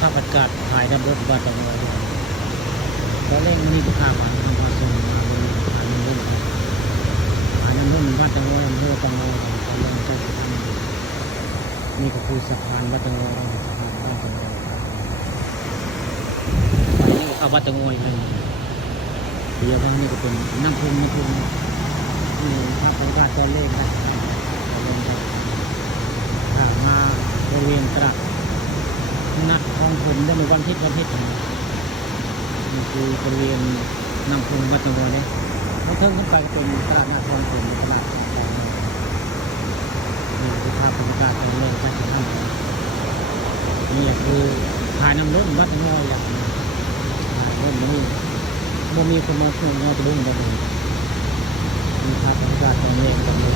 ภาพอากาศถ่ายทำรถบัสตะงอยตอนแรกนี่ก็ข้ามมาทำภาษีมาบนผ่านน้ำรุ่นบัสตะงอยอำเภอตะงอยตอนแรกก็นี่ก็คือสะพานบัสตะงอยสะพานบ้านตะงอยไปนี่ก็เข้าบัสตะงอยเลยเดี๋ยวบางนี่ก็เป็นน้ำพุนี่ภาพอากาศตอนแรกนะผ่านมาบริเวณตลาดนัดคลองผมได้ในวันอาทิตย์นี่คือบริเวณน้ำพุวัดตะงอยเนี่ยเขาเทิงขึ้นไปเป็นตลาดนัดคลองผมตลาดของนี่คือภาพบรรยากาศตอนแรกการทำนี่คือถ่ายน้ำล้นวัดตะงอยอย่างถ่ายล้นนี่บ่มีคนมาช่วยเราจะดึงได้เลยมีภาพบรรยากาศตอนแรกตอนนี้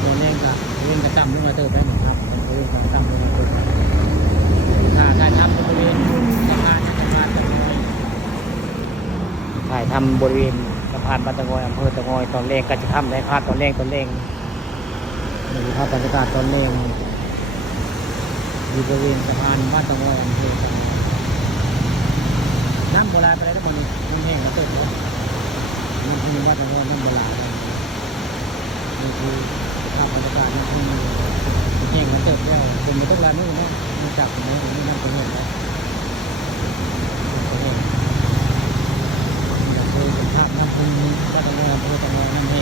ตัวแรกก็เรื่องกระจำลงมาเติมได้เหมือนครับเรื่องกระจำลงมาเติมถ่ายทำบริเวณสะพานตะงอยถ่ายทำบริเวณสะพานบ้านตะงอยอำเภอตะงอยตอนแรกก็จะทำได้ภาพตอนแรกนี่คือภาพบรรยากาศตอนแรกอยู่บริเวณสะพานบ้านตะงอยอำเภอตะงอยน้ำโบราณไปได้ทั้งหมดนี่น้ำแห้งก็เติมแล้วน้ำพึ่งบ้านตะงอยน้ำโบราณนี่คือภาพบรรยากาศน้ำพึ่งแห้งก็เติมแล้วเป็นมาตั้งหลายมื้อนะมาจากไหนถึงน้ำตะงอยแล้วเป็นภาพน้ำพึ่งบ้านตะงอยอำเภอตะงอยน้ำแห้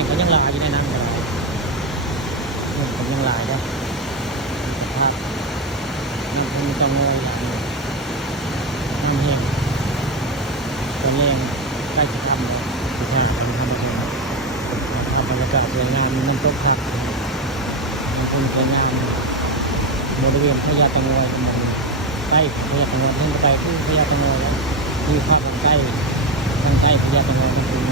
งก็ยังลายอยู่ในน้ำเลยก็ยังลายแล้วภาพน้ำพึ่งตะงอยน้ำแห้งตอนแรกใกล้จะทำแล้วที่แท้ทำมาแล้วภาพบรรยากาศสวยงามน้ำตกครับน้ำพุสวยงามบริเวณพญาตะงอยมันใกล้พญาตะงอยเพิ่งไปที่พญาตะงอยแล้วที่ภาพใกล้พญาตะงอยก็คือ